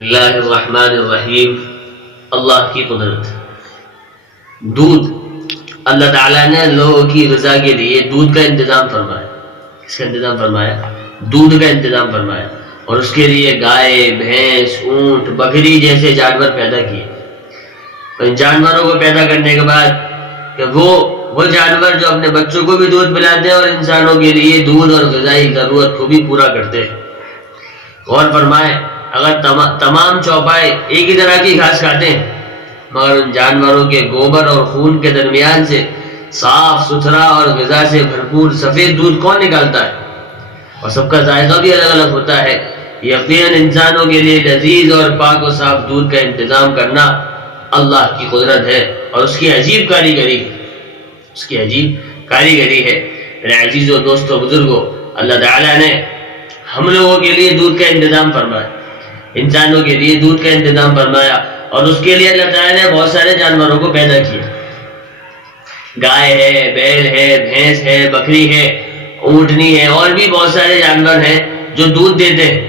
اللہ الرحمن الرحیم۔ اللہ کی قدرت۔ دودھ، اللہ تعالیٰ نے لوگوں کی غذا کے لیے دودھ کا انتظام فرمایا۔ کس کا انتظام فرمایا؟ دودھ کا انتظام فرمایا، اور اس کے لیے گائے، بھینس، اونٹ، بکری جیسے جانور پیدا کیے۔ ان جانوروں کو پیدا کرنے کے بعد کہ وہ جانور جو اپنے بچوں کو بھی دودھ پلاتے ہیں اور انسانوں کے لیے دودھ اور غذائی ضرورت کو بھی پورا کرتے ہیں۔ غور فرمائے، اگر تمام چوپائے ایک ہی طرح کی گھاس کھاتے ہیں، مگر ان جانوروں کے گوبر اور خون کے درمیان سے صاف ستھرا اور غذا سے بھرپور سفید دودھ کون نکالتا ہے؟ اور سب کا ذائقہ بھی الگ الگ ہوتا ہے۔ یقیناً انسانوں کے لیے لذیذ اور پاک و صاف دودھ کا انتظام کرنا اللہ کی قدرت ہے اور اس کی عجیب کاریگری ہے۔ میرے عزیزوں، دوستوں، بزرگوں، اللہ تعالیٰ نے ہم لوگوں کے لیے دودھ کا انتظام فرمایا، انسانوں کے لیے دودھ کا انتظام فرمایا، اور اس کے لیے اللہ تعالیٰ نے بہت سارے جانوروں کو پیدا کیا۔ گائے ہے، بیل ہے، بھینس ہے، بکری ہے، اونٹنی ہے، اور بھی بہت سارے جانور ہیں جو دودھ دیتے ہیں۔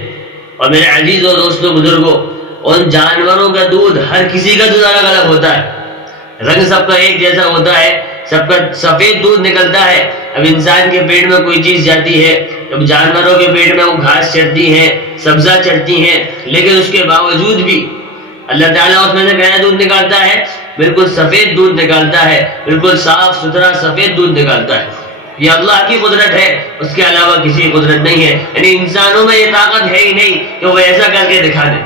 اور میرے عزیزوں، دوستوں، بزرگوں، ان جانوروں کا دودھ، ہر کسی کا دودھ الگ الگ ہوتا ہے، رنگ سب کا ایک جیسا ہوتا ہے، سب کا سفید دودھ نکلتا ہے۔ اب انسان کے پیٹ میں کوئی چیز جاتی ہے، اب جانوروں کے پیٹ میں وہ گھاس چڑھتی ہیں، سبزہ چڑھتی ہیں، لیکن اس کے باوجود بھی اللہ تعالیٰ اس میں سے کیا دودھ نکالتا ہے؟ بالکل سفید دودھ نکالتا ہے، بالکل صاف ستھرا سفید دودھ نکالتا ہے۔ یہ اللہ کی قدرت ہے، اس کے علاوہ کسی کی قدرت نہیں ہے۔ یعنی انسانوں میں یہ طاقت ہے ہی نہیں کہ وہ ایسا کر کے دکھا دے۔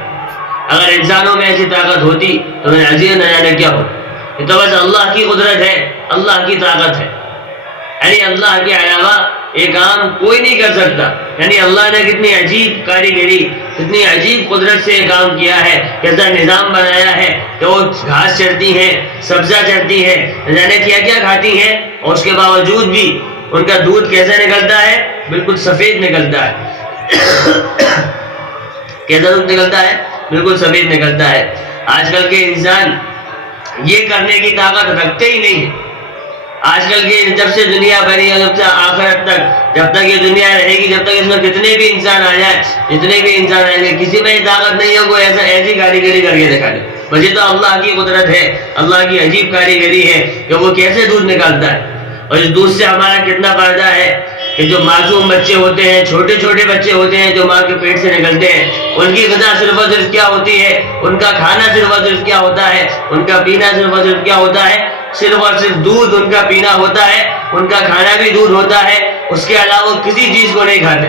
اگر انسانوں میں ایسی طاقت ہوتی تو میرے عزیز نہ جانے کیا ہوتا۔ یہ تو بس اللہ کی قدرت ہے، اللہ کی طاقت ہے۔ یعنی اللہ کے علاوہ یہ کام کوئی نہیں کر سکتا۔ یعنی اللہ نے کتنی عجیب کاریگری، کتنی عجیب قدرت سے یہ کام کیا ہے، کیسا نظام بنایا ہے کہ وہ گھاس چڑھتی ہیں، سبزہ چڑھتی ہیں، نہ جانے کیا کیا کھاتی ہیں، اور اس کے باوجود بھی ان کا دودھ کیسا نکلتا ہے؟ بالکل سفید نکلتا ہے۔ کیسا دودھ نکلتا ہے؟ بالکل سفید نکلتا ہے۔ آج کل کے انسان یہ کرنے کی طاقت رکھتے ہی نہیں ہے۔ آج کل کی جب سے دنیا بنی ہے، جب سے آخرت تک، جب تک یہ دنیا رہے گی، جب تک اس میں کتنے بھی انسان آ جائیں، جتنے بھی انسان آئیں گے، کسی میں یہ طاقت نہیں ہے کوئی ایسی کاریگری کر کے دکھا دے۔ بس یہ تو اللہ کی قدرت ہے، اللہ کی عجیب کاریگری ہے کہ وہ کیسے دودھ نکالتا ہے۔ اور اس دودھ سے ہمارا کتنا فائدہ ہے کہ جو معصوم بچے ہوتے ہیں، چھوٹے چھوٹے بچے ہوتے ہیں جو ماں کے پیٹ سے نکلتے ہیں، ان کی غذا صرف اور صرف کیا ہوتی ہے؟ ان کا کھانا صرف اور صرف کیا ہوتا ہے؟ ان کا پینا صرف اور صرف کیا ہوتا ہے؟ صرف اور صرف دودھ ان کا پینا ہوتا ہے، ان کا کھانا بھی دودھ ہوتا ہے، اس کے علاوہ کسی چیز کو نہیں کھاتے۔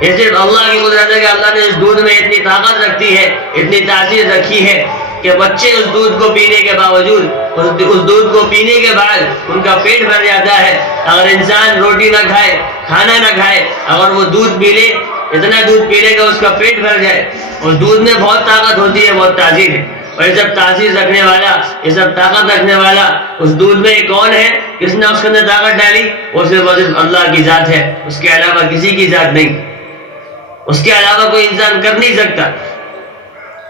یہ صرف اللہ کی قدرت ہے کہ اللہ نے اس دودھ میں اتنی طاقت رکھتی ہے، اتنی تاثیر رکھی ہے کہ بچے اس دودھ کو پینے کے باوجود، اس دودھ کو پینے کے بعد ان کا پیٹ بھر جاتا ہے۔ اگر انسان روٹی نہ کھائے، کھانا نہ کھائے، اگر وہ دودھ پی لے، اتنا دودھ پی لے کہ اس کا پیٹ بھر جائے۔ اور دودھ میں بہت طاقت ہوتی ہے، بہت تاثیر ہے، اور یہ سب تاثیر رکھنے والا، یہ سب طاقت رکھنے والا اس دودھ میں کون ہے؟ کس نے اس کے اندر طاقت ڈالی؟ وہ صرف اور صرف اللہ کی ذات ہے، اس کے علاوہ کسی کی ذات نہیں، اس کے علاوہ کوئی انسان کر نہیں سکتا۔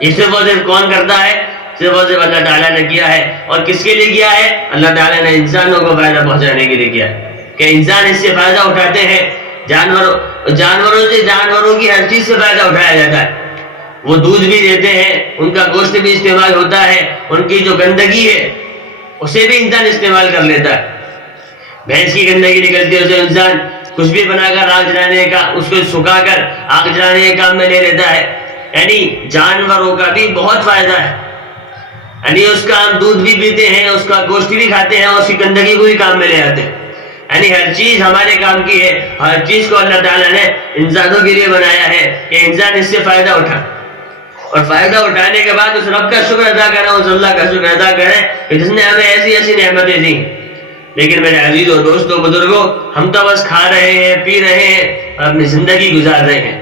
یہ صرف اور صرف کون کرتا ہے؟ صرف اور صرف اللہ تعالیٰ نے کیا ہے۔ اور کس کے لیے کیا ہے؟ اللہ تعالیٰ نے انسانوں کو فائدہ پہنچانے کے لیے کیا ہے کہ انسان اس سے فائدہ اٹھاتے ہیں۔ جانوروں کی ہر چیز سے فائدہ اٹھایا جاتا ہے۔ وہ دودھ بھی دیتے ہیں، ان کا گوشت بھی استعمال ہوتا ہے، ان کی جو گندگی ہے اسے بھی انسان استعمال کر لیتا ہے۔ بھینس کی گندگی نکلتی ہے، اسے انسان کچھ بھی بنا کر آگ جلانے کا، اس کو سکھا کر آگ جلانے کے کام میں لے لیتا ہے۔ یعنی جانوروں کا بھی بہت فائدہ ہے، یعنی اس کا ہم دودھ بھی پیتے ہیں، اس کا گوشت بھی کھاتے ہیں، اور اس کی گندگی کو بھی کام میں لے آتے ہیں۔ یعنی ہر چیز ہمارے کام کی ہے، ہر چیز کو اللہ تعالیٰ نے انسانوں کے لیے بنایا ہے کہ انسان اس سے فائدہ اٹھائے، اور فائدہ اٹھانے کے بعد اس رب کا شکر ادا کریں، اس اللہ کا شکر ادا کریں کہ جس نے ہمیں ایسی ایسی نعمتیں دی۔ لیکن میرے عزیزوں، دوستوں، بزرگوں، ہم تو بس کھا رہے ہیں، پی رہے ہیں اور اپنی زندگی گزار رہے ہیں۔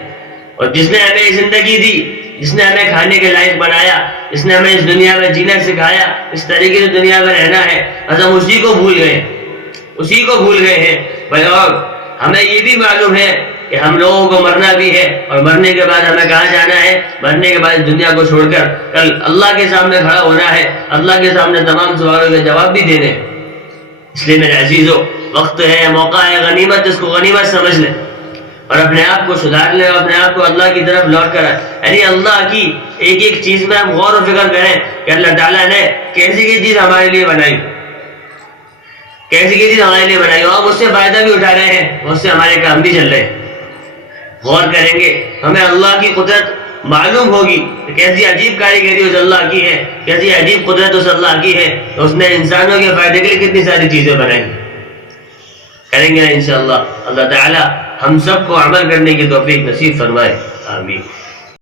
اور جس نے ہمیں یہ زندگی دی، جس نے ہمیں کھانے کے لائق بنایا، جس نے ہمیں اس دنیا میں جینا سکھایا، اس طریقے سے دنیا میں رہنا ہے، بس ہم اسی کو بھول گئے ہیں۔ بھائی، اور ہمیں یہ بھی معلوم ہے کہ ہم لوگوں کو مرنا بھی ہے، اور مرنے کے بعد ہمیں کہاں جانا ہے؟ مرنے کے بعد دنیا کو چھوڑ کر کل اللہ کے سامنے کھڑا ہونا ہے، اللہ کے سامنے تمام سوالوں کے جواب بھی دینے ہیں۔ اس لیے میرے عزیزوں، وقت ہے، موقع ہے، غنیمت، اس کو غنیمت سمجھ لیں، اور اپنے آپ کو سدھار لیں اور اپنے آپ کو اللہ کی طرف لوٹ کر یعنی اللہ کی ایک ایک چیز میں ہم غور و فکر کریں کہ اللہ تعالیٰ نے کیسی کی چیز ہمارے لیے بنائی، کیسی کی چیز ہمارے لیے بنائی، اور ہم اس سے فائدہ بھی اٹھا رہے ہیں، اس سے ہمارے کام بھی چل رہے ہیں۔ غور کریں گے ہمیں اللہ کی قدرت معلوم ہوگی کہ کیسی عجیب کاریگری اس اللہ کی ہے، کیسی عجیب قدرت اس اللہ کی ہے، اس نے انسانوں کے فائدے کے لیے کتنی ساری چیزیں بنائی۔ کریں گے انشاءاللہ۔ اللہ تعالی ہم سب کو عمل کرنے کی توفیق نصیب فرمائے، آمین۔